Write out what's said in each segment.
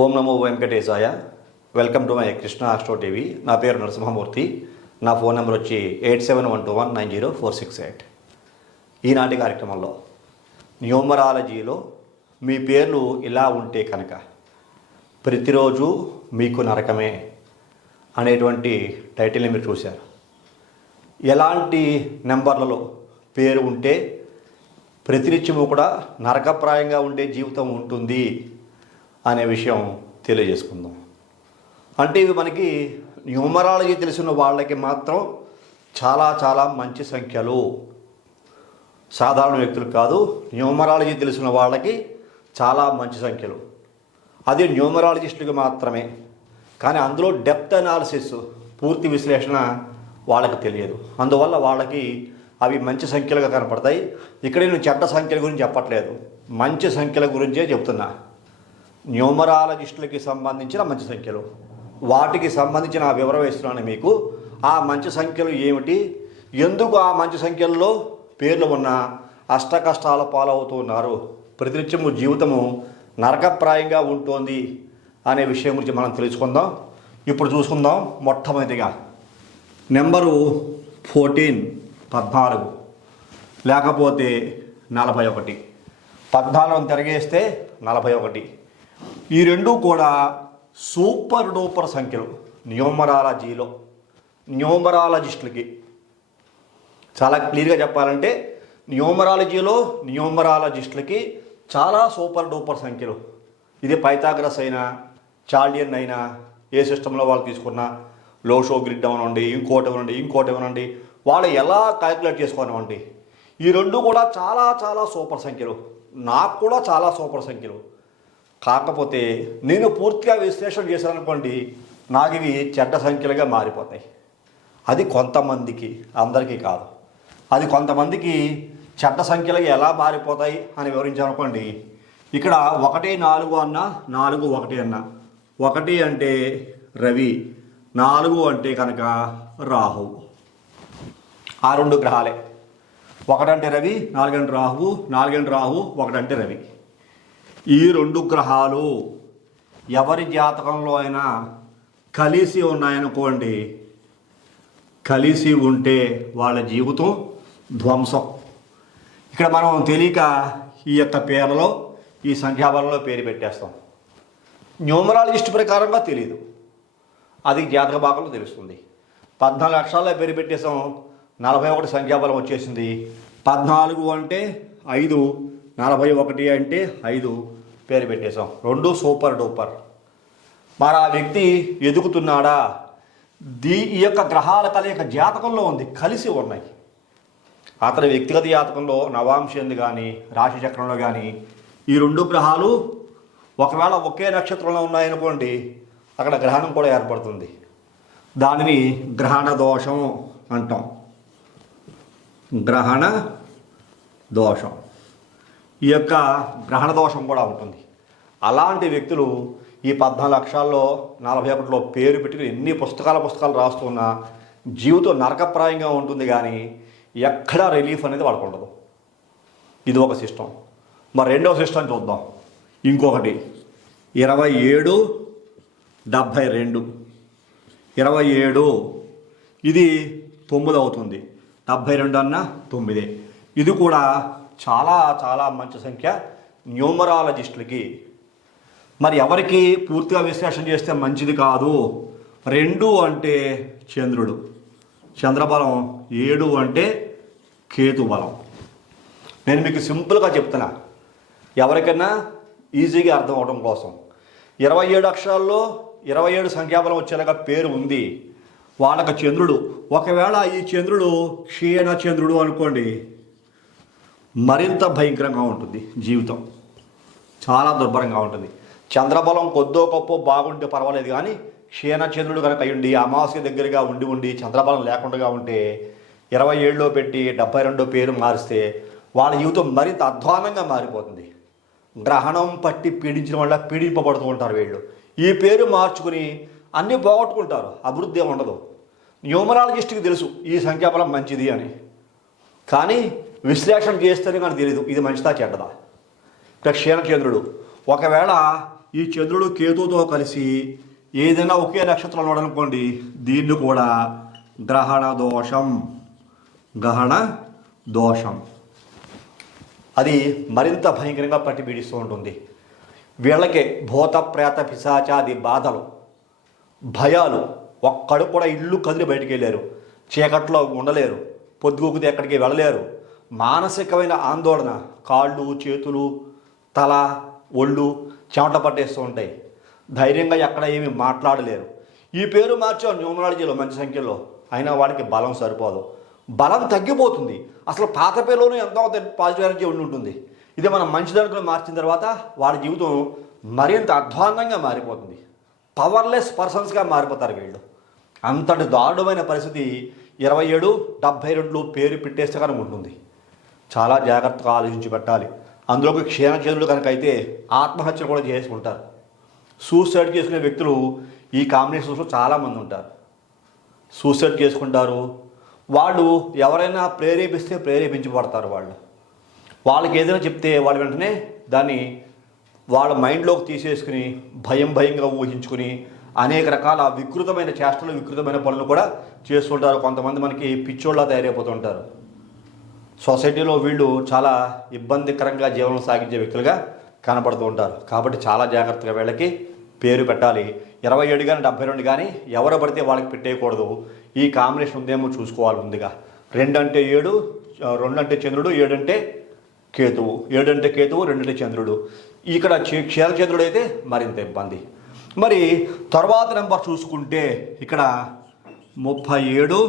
ఓం నమో వెంకటేశాయ. Welcome to my Krishna astro TV. నా పేరు నరసింహమూర్తి. నా ఫోన్ నెంబర్ వచ్చి 8712190468. ఈనాటి కార్యక్రమంలో న్యూమరాలజీలో మీ పేర్లు ఇలా ఉంటే కనుక ప్రతిరోజు మీకు నరకమే అనేటువంటి టైటిల్ని మీరు చూశారు. ఎలాంటి నెంబర్లలో పేరు ఉంటే ప్రతినిత్యము కూడా నరకప్రాయంగా ఉండే జీవితం ఉంటుంది అనే విషయం తెలియజేసుకుందాం. అంటే ఇవి మనకి న్యూమరాలజీ తెలిసిన వాళ్ళకి మాత్రం చాలా చాలా మంచి సంఖ్యలు, సాధారణ వ్యక్తులు కాదు. న్యూమరాలజీ తెలిసిన వాళ్ళకి చాలా మంచి సంఖ్యలు, అది న్యూమరాలజిస్టులకి మాత్రమే. కానీ అందులో డెప్త్ అనాలిసిస్, పూర్తి విశ్లేషణ వాళ్ళకి తెలియదు. అందువల్ల వాళ్ళకి అవి మంచి సంఖ్యలుగా కనపడతాయి. ఇక్కడ నేను చెడ్డ సంఖ్యల గురించి చెప్పట్లేదు, మంచి సంఖ్యల గురించే చెప్తున్నా. న్యూమరాలజిస్టులకి సంబంధించిన మంచి సంఖ్యలు, వాటికి సంబంధించిన వివరం ఇస్తున్నాను మీకు. ఆ మంచి సంఖ్యలు ఏమిటి, ఎందుకు ఆ మంచి సంఖ్యల్లో పేర్లు ఉన్న అష్ట కష్టాల పాలవుతున్నారు, ప్రతినిత్యము జీవితము నరకప్రాయంగా ఉంటుంది అనే విషయం గురించి మనం తెలుసుకుందాం. ఇప్పుడు చూసుకుందాం. మొట్టమొదటిగా నెంబరు 14, 14 లేకపోతే 41. 14 తిరిగేస్తే 41. ఈ రెండు కూడా సూపర్ డూపర్ సంఖ్యలు న్యూమరాలజీలో. న్యూమరాలజిస్టులకి చాలా క్లియర్గా చెప్పాలంటే న్యూమరాలజిస్టులకి చాలా సూపర్ డూపర్ సంఖ్యలు. ఇది పైథాగరస్ అయినా, చాల్డియన్ అయినా, ఏ సిస్టంలో వాళ్ళు తీసుకున్నా, లోషో గ్రిడ్ అవనండి, ఇంకోటి ఇవ్వనండి, వాళ్ళు ఎలా క్యాలిక్యులేట్ చేసుకోనివ్వండి, ఈ రెండు కూడా చాలా చాలా సూపర్ సంఖ్యలు. నాకు కూడా చాలా సూపర్ సంఖ్యలు. కాకపోతే నేను పూర్తిగా విశ్లేషణ చేశాననుకోండి, నాకు ఇవి చెడ్డ సంఖ్యలుగా మారిపోతాయి. అది కొంతమందికి, అందరికీ కాదు. అది కొంతమందికి చెడ్డ సంఖ్యలుగా ఎలా మారిపోతాయి అని వివరించాలనుకోండి. ఇక్కడ 1, 4 అన్నా, 4, 1 అన్నా. 1 అంటే రవి, 4 అంటే కనుక రాహు. ఆ రెండు గ్రహాలే. 1 అంటే రవి, 4 అంటే రాహు, 4 అంటే రాహు, 1 అంటే రవి. ఈ రెండు గ్రహాలు ఎవరి జాతకంలో అయినా కలిసి ఉన్నాయనుకోండి, కలిసి ఉంటే వాళ్ళ జీవితం ధ్వంసం. ఇక్కడ మనం తెలియక ఈ యొక్క పేర్లలో, ఈ సంఖ్యాబలంలో పేరు పెట్టేస్తాం. న్యూమరాలజిస్ట్ ప్రకారంగా తెలియదు, అది జాతక భాగంలో తెలుస్తుంది. 14 అక్షరాల్లో పేరు పెట్టేసాం, 41 సంఖ్యాబలం వచ్చేసింది. 14 అంటే 5, 41 అంటే 5 పేరు పెట్టేశాం. రెండు సూపర్ డూపర్. మరి ఆ వ్యక్తి ఎదుగుతున్నాడా? ఈ యొక్క గ్రహాల కలయిక జాతకంలో ఉంది, కలిసి ఉన్నాయి. అతని వ్యక్తిగత జాతకంలో నవాంశంది కానీ, రాశి చక్రంలో కానీ ఈ రెండు గ్రహాలు ఒకవేళ ఒకే నక్షత్రంలో ఉన్నాయనుకోండి, అక్కడ గ్రహణం కూడా ఏర్పడుతుంది. దానిని గ్రహణ దోషం అంటాం. గ్రహణ దోషం, ఈ యొక్క గ్రహణ దోషం కూడా ఉంటుంది. అలాంటి వ్యక్తులు ఈ 14 అక్షరాల్లో 41లో పేరు పెట్టుకుని ఎన్ని పుస్తకాలు రాస్తున్నా జీవితం నరకప్రాయంగా ఉంటుంది. కానీ ఎక్కడా రిలీఫ్ అనేది వాళ్ళకు ఉండదు. ఇది ఒక సిస్టమ్. మరి రెండవ సిస్టమ్ చూద్దాం. ఇంకొకటి 27, 72. 27 ఇది 9 అవుతుంది. 72 అన్న 9. ఇది కూడా చాలా చాలా మంచి సంఖ్య న్యూమరాలజిస్టులకి. మరి ఎవరికి పూర్తిగా విశ్లేషణ చేస్తే మంచిది కాదు. 2 అంటే చంద్రుడు, చంద్రబలం. 7 అంటే కేతు బలం. నేను మీకు సింపుల్గా చెప్తున్నా, ఎవరికైనా ఈజీగా అర్థం అవడం కోసం. 27 అక్షరాల్లో 27 సంఖ్యాబలం వచ్చేలాగా పేరు ఉంది. వాళ్ళకి చంద్రుడు, ఒకవేళ ఈ చంద్రుడు క్షీణ చంద్రుడు అనుకోండి, మరింత భయంకరంగా ఉంటుంది. జీవితం చాలా దుర్భరంగా ఉంటుంది. చంద్రబలం కొద్దో గొప్ప బాగుంటే పర్వాలేదు, కానీ క్షీణచంద్రుడు కనుక అయ్యుండి అమావాస్య దగ్గరగా ఉండి చంద్రబలం లేకుండా ఉంటే 27లో పెట్టి 72 పేరు మారిస్తే వాళ్ళ జీవితం మరింత అధ్వానంగా మారిపోతుంది. గ్రహణం పట్టి పీడించడం వల్ల పీడింపబడుతూ ఉంటారు వీళ్ళు. ఈ పేరు మార్చుకుని అన్నీ పోగొట్టుకుంటారు, అభివృద్ధి ఉండదు. న్యూమరాలజిస్ట్కి తెలుసు ఈ సంఖ్యాబలం మంచిది అని, కానీ విశ్లేషణ చేస్తేనే కానీ తెలియదు ఇది మంచిదా చెడ్డదా. క్షీణచంద్రుడు ఒకవేళ ఈ చంద్రుడు కేతువుతో కలిసి ఏదైనా ఒకే నక్షత్రంలో ఉన్నాడనుకోండి, దీన్ని కూడా గ్రహణ దోషం, గ్రహణ దోషం. అది మరింత భయంకరంగా పట్టి పీడిస్తూ ఉంటుంది. వీళ్ళకి భూత ప్రేత పిశాచాది బాధలు, భయాలు, ఒక్కడు కూడా ఇల్లు కదిలి బయటికి వెళ్ళారు, చీకట్లో ఉండలేరు, పొద్దుగూకితే ఎక్కడికి వెళ్ళలేరు, మానసికమైన ఆందోళన, కాళ్ళు చేతులు తల ఒళ్ళు చెమట పట్టేస్తూ ఉంటాయి, ధైర్యంగా ఎక్కడ ఏమి మాట్లాడలేరు. ఈ పేరు మార్చాం న్యూమరాలజీలో మంచి సంఖ్యలో, అయినా వాడికి బలం సరిపోదు, బలం తగ్గిపోతుంది. అసలు పాత పేరులోనూ ఎంతో పాజిటివ్ ఎనర్జీ ఉండి ఉంటుంది. ఇది మనం మంచిదనుకుని మార్చిన తర్వాత వాడి జీవితం మరింత అధ్వాన్నంగా మారిపోతుంది. పవర్లెస్ పర్సన్స్గా మారిపోతారు వీళ్ళు. అంతటి దారుణమైన పరిస్థితి 27, 72 పేరు పెట్టేస్తే కనుక ఉంటుంది. చాలా జాగ్రత్తగా ఆలోచించి పెట్టాలి. అందులోకి క్షీణచంద్రుడు కనుక అయితే ఆత్మహత్య కూడా చేసుకుంటారు. సూసైడ్ చేసుకునే వ్యక్తులు ఈ కాంబినేషన్స్లో చాలామంది ఉంటారు. సూసైడ్ చేసుకుంటారు. వాళ్ళు ఎవరైనా ప్రేరేపిస్తే ప్రేరేపించబడతారు. వాళ్ళకి ఏదైనా చెప్తే వాళ్ళు వెంటనే దాన్ని వాళ్ళ మైండ్లోకి తీసేసుకుని భయంగా ఊహించుకుని అనేక రకాల వికృతమైన చేష్టలు, వికృతమైన పనులు కూడా చేస్తుంటారు. కొంతమంది మనకి పిచ్చోళ్ళ తయారైపోతుంటారు. సొసైటీలో వీళ్ళు చాలా ఇబ్బందికరంగా జీవనం సాగించే వ్యక్తులుగా కనపడుతూ ఉంటారు. కాబట్టి చాలా జాగ్రత్తగా వీళ్ళకి పేరు పెట్టాలి. 27 కానీ 72 కానీ ఎవరు పడితే వాళ్ళకి పెట్టేయకూడదు. ఈ కాంబినేషన్ ఉందేమో చూసుకోవాలి ముందుగా. 2 అంటే 7, 2 అంటే చంద్రుడు, 7 అంటే కేతువు, 7 అంటే కేతువు, 2 అంటే చంద్రుడు. ఇక్కడ క్షీరచంద్రుడు అయితే మరింత ఇబ్బంది. మరి తర్వాత నెంబర్ చూసుకుంటే ఇక్కడ 37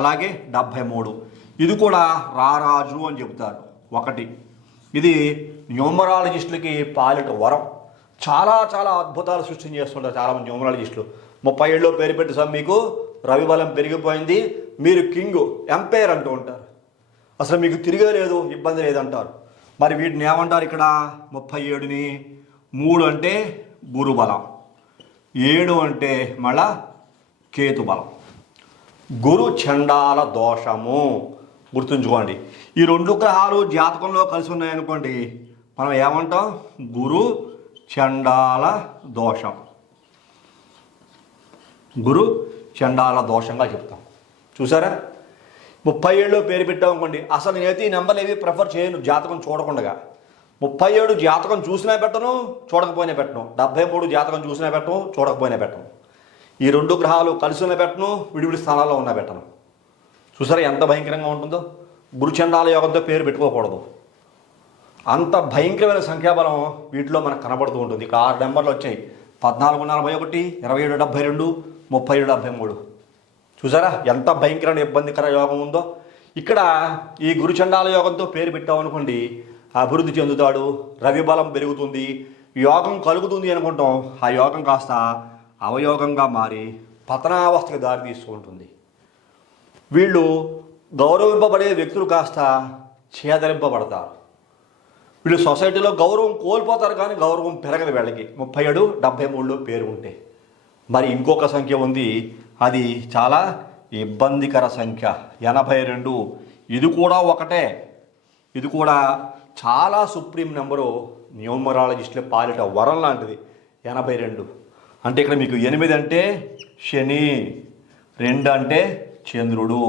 అలాగే 73. ఇది కూడా రారాజు అని చెబుతారు. 1 ఇది న్యూమరాలజిస్టులకి పాలిట వరం. చాలా చాలా అద్భుతాలు సృష్టించేస్తుంటారు చాలామంది న్యూమరాలజిస్టులు. 37లో పేరు పెట్టి సార్ మీకు రవి బలం పెరిగిపోయింది, మీరు కింగ్ ఎంపైర్ అంటూ ఉంటారు. అసలు మీకు తిరిగే లేదు, ఇబ్బంది లేదంటారు. మరి వీటిని ఏమంటారు ఇక్కడ 37ని? 3 అంటే గురు బలం, 7 అంటే మళ్ళా కేతు బలం. గురు చండాల దోషము గుర్తుంచుకోండి. ఈ 2 గ్రహాలు జాతకంలో కలిసి ఉన్నాయనుకోండి, మనం ఏమంటాం? గురు చండాల దోషం, గురు చండాల దోషంగా చెప్తాం. చూసారా? 37లో పేరు పెట్టామనుకోండి, అసలు నేనైతే ఈ నెంబర్లు ఏవి ప్రిఫర్ చేయను జాతకం చూడకుండా. 37 జాతకం చూసినా పెట్టను, చూడకపోయినా పెట్టను. 73 జాతకం చూసినా పెట్టను, చూడకపోయినా పెట్టను. ఈ 2 గ్రహాలు కలిసి ఉన్న పెట్టను, విడివిడి స్థానాల్లో ఉన్న పెట్టను. చూసారా ఎంత భయంకరంగా ఉంటుందో? గురుచండాల యోగంతో పేరు పెట్టుకోకూడదు. అంత భయంకరమైన సంఖ్యాబలం వీటిలో మనకు కనబడుతూ ఉంటుంది. ఇక్కడ 6 నెంబర్లు వచ్చాయి: 1441, 2772, 3773. చూసారా ఎంత భయంకరమైన ఇబ్బందికర యోగం ఉందో? ఇక్కడ ఈ గురుచండాల యోగంతో పేరు పెట్టామనుకోండి, అభివృద్ధి చెందుతాడు, రవి బలం పెరుగుతుంది, యోగం కలుగుతుంది అనుకుంటాం. ఆ యోగం కాస్త అవయోగంగా మారి పతనావస్థకు దారి తీస్తూ ఉంటుంది. వీళ్ళు గౌరవింపబడే వ్యక్తులు కాస్త చేదరింపబడతారు. వీళ్ళు సొసైటీలో గౌరవం కోల్పోతారు, కానీ గౌరవం పెరగదు వీళ్ళకి. 37, 73లో పేరు ఉంటే. మరి ఇంకొక సంఖ్య ఉంది, అది చాలా ఇబ్బందికర సంఖ్య 82. ఇది కూడా ఒకటే. ఇది కూడా చాలా సుప్రీం నెంబరు, న్యూమరాలజిస్టుల పాలిట వరం లాంటిది. 82 అంటే ఇక్కడ మీకు 8 అంటే శని, 2 అంటే చంద్రుడు,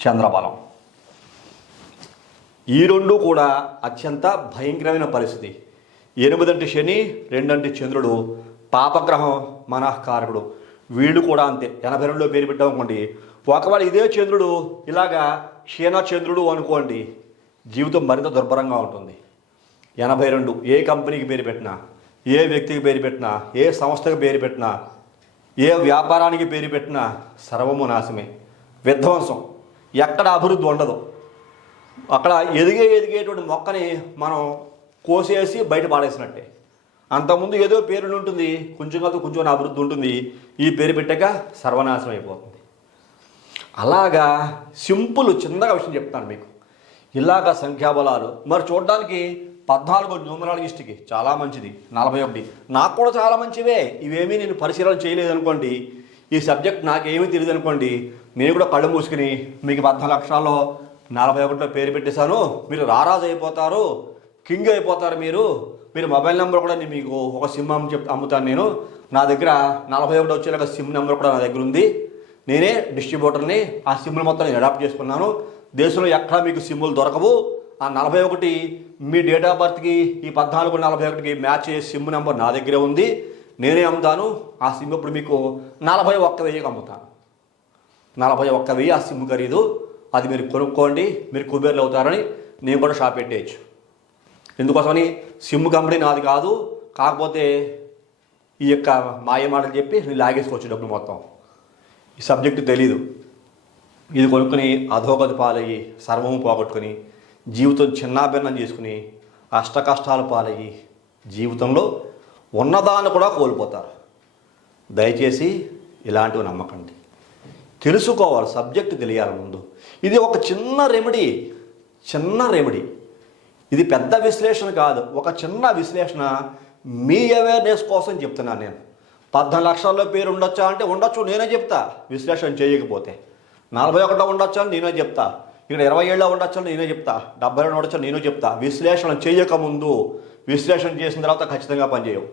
చంద్రబలం. ఈ 2 కూడా అత్యంత భయంకరమైన పరిస్థితి. 8 అంటే శని, 2 అంటే చంద్రుడు, పాపగ్రహం, మనఃకారకుడు. వీళ్ళు కూడా అంతే. 82లో పేరు పెట్టామనుకోండి, ఒకవేళ ఇదే చంద్రుడు ఇలాగా క్షీణచంద్రుడు అనుకోండి, జీవితం మరింత దుర్భరంగా ఉంటుంది. 82 ఏ కంపెనీకి పేరు పెట్టినా, ఏ వ్యక్తికి పేరు పెట్టినా, ఏ సంస్థకి పేరు పెట్టినా, ఏ వ్యాపారానికి పేరు పెట్టినా సర్వము నాశమే, విధ్వంసం. ఎక్కడ అభివృద్ధి ఉండదు. అక్కడ ఎదిగేటువంటి మొక్కని మనం కోసేసి బయట పాడేసినట్టే. అంతకుముందు ఏదో పేరు ఉంటుంది, కొంచెం కాదు కొంచెం అభివృద్ధి ఉంటుంది, ఈ పేరు పెట్టాక సర్వనాశనం అయిపోతుంది. అలాగా సింపుల్ చిన్నగా విషయం చెప్తాను మీకు. ఇలాగా సంఖ్యాబలాలు మరి చూడడానికి 14 న్యూమరాలజిస్ట్కి చాలా మంచిది, 41 నాకు కూడా చాలా మంచివే. ఇవేమీ నేను పరిశీలన చేయలేదు అనుకోండి, ఈ సబ్జెక్ట్ నాకేమీ తెలియదు అనుకోండి, నేను కూడా కళ్ళు మూసుకుని మీకు 14 అక్షరాల్లో 41లో పేరు పెట్టేశాను, మీరు రారాజు అయిపోతారు, కింగ్ అయిపోతారు, మీరు మీరు మొబైల్ నెంబర్ కూడా నేను మీకు ఒక సిమ్ అమ్ముతాను. నేను నా దగ్గర 41 వచ్చేలాగా సిమ్ నెంబర్ కూడా నా దగ్గర ఉంది. నేనే డిస్ట్రిబ్యూటర్ని. ఆ సిమ్లు మొత్తం నేను అడాప్ట్ చేసుకున్నాను. దేశంలో ఎక్కడా మీకు సిమ్ములు దొరకవు. ఆ 41 మీ డేట్ ఆఫ్ బర్త్కి ఈ 1441కి మ్యాచ్ అయ్యే సిమ్ నెంబర్ నా దగ్గరే ఉంది. నేనే అమ్ముతాను. ఆ సిమ్ ఇప్పుడు మీకు 41,000కి అమ్ముతాను. 41,000 ఆ సిమ్ ఖరీదు. అది మీరు కొనుక్కోండి, మీరు కుబేర్లు అవుతారని నేను కూడా షాప్ పెట్టేయచ్చు. ఎందుకోసమని సిమ్ కంపెనీ నాది కాదు, కాకపోతే ఈ యొక్క మాయ మాటలు చెప్పి నేను లాగేసుకోవచ్చు డబ్బులు మొత్తం. ఈ సబ్జెక్టు తెలీదు. ఇది కొనుక్కొని అధోగతి పాలయ్యి సర్వము పోగొట్టుకొని జీవితం చిన్నాభిన్నం చేసుకుని అష్ట కష్టాలు పాలయ్యి జీవితంలో ఉన్నదాన్ని కూడా కోల్పోతారు. దయచేసి ఇలాంటివి నమ్మకండి. తెలుసుకోవాలి, సబ్జెక్టు తెలియాలి ముందు. ఇది ఒక చిన్న రెమెడీ. ఇది పెద్ద విశ్లేషణ కాదు, ఒక చిన్న విశ్లేషణ. మీ అవేర్నెస్ కోసం చెప్తున్నాను నేను. 14 లక్షల్లో పేరు ఉండొచ్చా అంటే ఉండొచ్చు, నేనే చెప్తా. విశ్లేషణ చేయకపోతే 41 ఉండొచ్చా అని నేనే చెప్తా. ఇక్కడ 27 ఉండొచ్చు అని నేనే చెప్తా. 72 ఉండొచ్చు నేను చెప్తా. విశ్లేషణ చేయకముందు, విశ్లేషణ చేసిన తర్వాత ఖచ్చితంగా పనిచేయవు.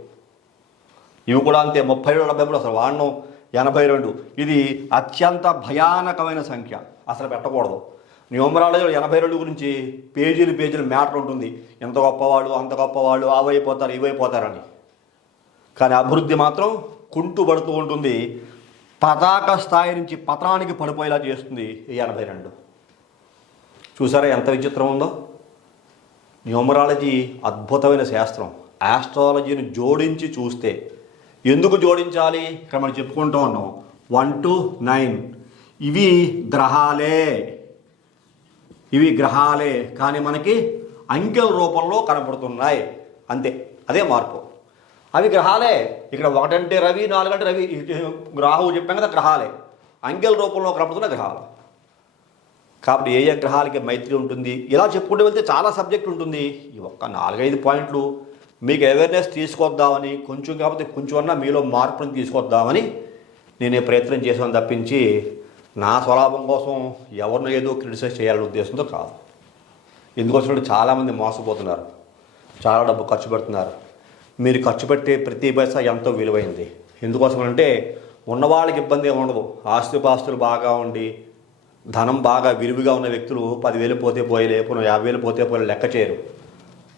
ఇవి కూడా అంతే. 37, 73 అసలు వాడడం 82. ఇది అత్యంత భయానకమైన సంఖ్య. అసలు పెట్టకూడదు. న్యూమరాలజీలో 82 గురించి పేజీలు మ్యాటర్ ఉంటుంది. ఎంత గొప్పవాళ్ళు, అంత గొప్పవాళ్ళు, అవైపోతారు, ఇవైపోతారని. కానీ అభివృద్ధి మాత్రం కుంటుపడుతూ ఉంటుంది. పతాక స్థాయి నుంచి పతనానికి పడిపోయేలా చేస్తుంది ఈ 82. చూసారా ఎంత విచిత్రం ఉందో? న్యూమరాలజీ అద్భుతమైన శాస్త్రం. ఆస్ట్రాలజీని జోడించి చూస్తే, ఎందుకు జోడించాలి? ఇక్కడ మనం చెప్పుకుంటూ ఉన్నాం 1 to 9 ఇవి గ్రహాలే కానీ మనకి అంకెల రూపంలో కనపడుతున్నాయి. అంతే, అదే మార్పు. అవి గ్రహాలే. ఇక్కడ 1 అంటే రవి, 4 అంటే రవి, రాహువు చెప్పాం కదా, గ్రహాలే. అంకెల రూపంలో కనపడుతున్న గ్రహాలు. కాబట్టి ఏ గ్రహాలకి మైత్రి ఉంటుంది, ఇలా చెప్పుకుంటూ వెళ్తే చాలా సబ్జెక్ట్ ఉంటుంది. ఈ ఒక్క 4-5 పాయింట్లు మీకు అవేర్నెస్ తీసుకొద్దామని, కొంచెం కాకపోతే కొంచెమన్నా మీలో మార్పుని తీసుకొద్దామని నేనే ప్రయత్నం చేసాను తప్పించి నా స్వలాభం కోసం ఎవరిని ఏదో క్రిటిసైజ్ చేయాలనే ఉద్దేశంతో కాదు. ఎందుకోసం చాలామంది మోసపోతున్నారు, చాలా డబ్బు ఖర్చు పెడుతున్నారు. మీరు ఖర్చు పెట్టే ప్రతి పైసా ఎంతో విలువైంది. ఎందుకోసం అంటే ఉన్నవాళ్ళకి ఇబ్బంది ఉండదు. ఆస్తిపాస్తులు బాగా ఉండి ధనం బాగా విరివిగా ఉన్న వ్యక్తులు 10,000 పోతే పోయలే, 50,000 పోతే పోయలే లెక్క చేయరు.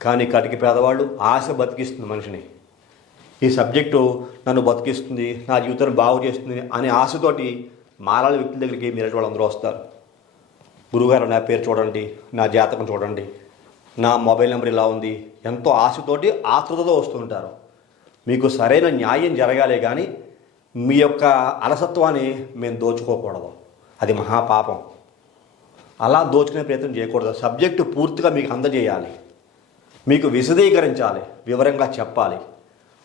కానీ కటికి పేదవాళ్ళు ఆశ బతికిస్తుంది మనిషిని. ఈ సబ్జెక్టు నన్ను బతికిస్తుంది, నా జీవితాన్ని బాగు చేస్తుంది అనే ఆశతోటి మారాల వ్యక్తుల దగ్గరికి మీరేటి వాళ్ళు అందరూ వస్తారు. గురువుగారు నా పేరు చూడండి, నా జాతకం చూడండి, నా మొబైల్ నెంబర్ ఇలా ఉంది, ఎంతో ఆశతోటి ఆతృతతో వస్తుంటారు. మీకు సరైన న్యాయం జరగాలే కానీ మీ యొక్క అలసత్వాన్ని మేము దోచుకోకూడదు. అది మహాపాపం. అలా దోచుకునే ప్రయత్నం చేయకూడదు. సబ్జెక్టు పూర్తిగా మీకు అందజేయాలి, మీకు విశదీకరించాలి, వివరంగా చెప్పాలి.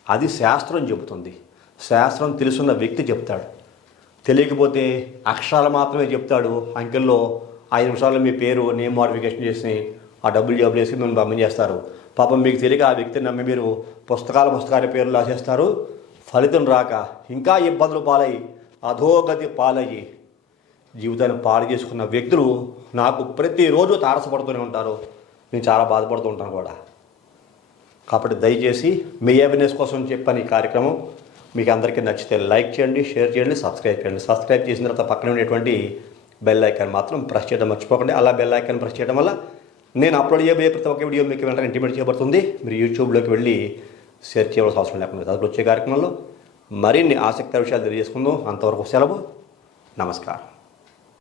అది శాస్త్రం చెబుతుంది. శాస్త్రం తెలుసున్న వ్యక్తి చెప్తాడు. తెలియకపోతే అక్షరాలు మాత్రమే చెప్తాడు. అంకెల్లో 5 నిమిషాల్లో మీ పేరు నేమ్ మోడిఫికేషన్ చేసి ఆ డబ్బులు జబ్బులు వేసి మిమ్మల్ని పంపించేస్తారు. పాపం మీకు తెలియక ఆ వ్యక్తిని నమ్మి మీరు పుస్తకాల పేర్లు రాసేస్తారు. ఫలితం రాక ఇంకా ఇబ్బందులు పాలయ్యి అధోగతి పాలయ్యి జీవితాన్ని పాడు చేసుకున్న వ్యక్తులు నాకు ప్రతిరోజు తారసపడుతూనే ఉంటారు. నేను చాలా బాధపడుతూ ఉంటాను కూడా. కాబట్టి దయచేసి మీ అవేర్నెస్ కోసం చెప్పని ఈ కార్యక్రమం మీకు అందరికీ నచ్చితే లైక్ చేయండి, షేర్ చేయండి, సబ్స్క్రైబ్ చేయండి. సబ్స్క్రైబ్ చేసిన తర్వాత పక్కన ఉండేటువంటి బెల్ ఐకాన్ మాత్రం ప్రెస్ చేయడం మర్చిపోకండి. అలా బెల్ ఐకాన్ ప్రెస్ చేయడం వల్ల నేను అప్లోడ్ చేయబోయే ప్రతి ఒక్క వీడియో మీకు వెంటనే ఇంటిమేట్ చేయబడుతుంది. మీరు యూట్యూబ్లోకి వెళ్ళి షేర్ చేయవలసిన అవసరం లేకుండా తదుపరి వచ్చే కార్యక్రమంలో మరిన్ని ఆసక్తికర విషయాలు తెలియజేసుకుందాం. అంతవరకు సెలవు. నమస్కారం.